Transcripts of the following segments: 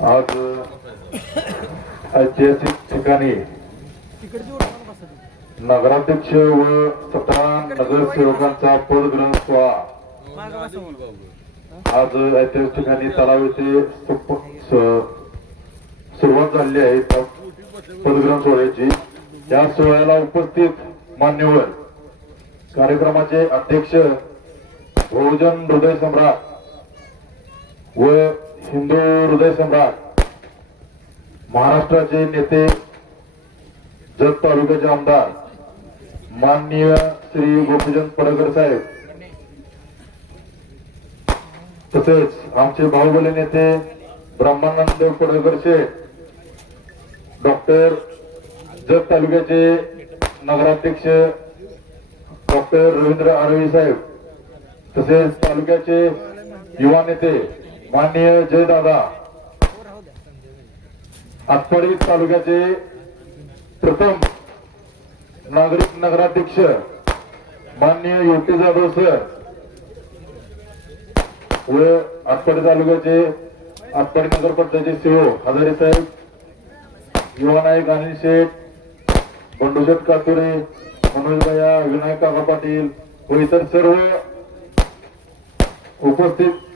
आज ऐतिहासिक ठिकाणी नगराध्यक्ष व सतरा नगरसेवकांचा पदग्रहण सोहळा आज ऐतिहासिक ठिकाणी तलाव येथे सुरुवात झालेली आहे. पदग्रहण सोहळ्याची. या सोहळ्याला उपस्थित मान्यवर कार्यक्रमाचे अध्यक्ष बहुजन हृदय सम्राट व हिंदू हृदय सम्राट महाराष्ट्राचे नेते जत तालुक्याचे आमदार माननीय श्री गोपीचंद पडकर साहेब तसेच आमचे बाहुबली नेते ब्रह्मानंद पडकर शेठ डॉक्टर जत तालुक्याचे नगराध्यक्ष डॉक्टर रवींद्र आरवी साहेब तसेच तालुक्याचे युवा नेते माननीय जयदादा आतपाडी तालुक्याचे प्रथम नागरिक नगराध्यक्ष माननीय योगी जाधव सर व आटपाडी तालुक्याचे आटपाडी नगर पंचायतचे सीओ हजारे साहेब युवा नायक अनिल शेठ बंडूशेठ कातुरे मनोज भैया विनायक काका पाटील व इतर सर्व उपस्थित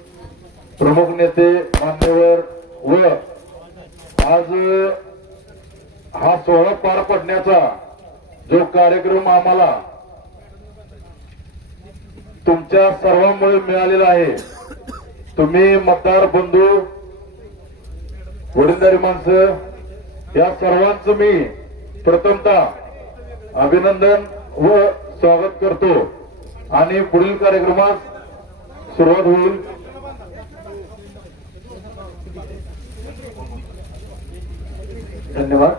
प्रमुख नेते मान्यवर व आज हा सोहळा पार पडण्याचा जो कार्यक्रम आम्हाला तुमच्या सर्वांमुळे मिळालेला आहे तुम्ही मतदार बंधू वडीलधारी माणसं या सर्वांचं मी प्रथमतः अभिनंदन व स्वागत करतो. आणि पुढील कार्यक्रमास सुरुवात होईल. धन्यवाद.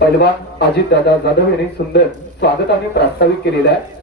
पहिलवान अजित दादा जाधव यांनी सुंदर स्वागत आणि प्रास्ताविक केलेलं आहे.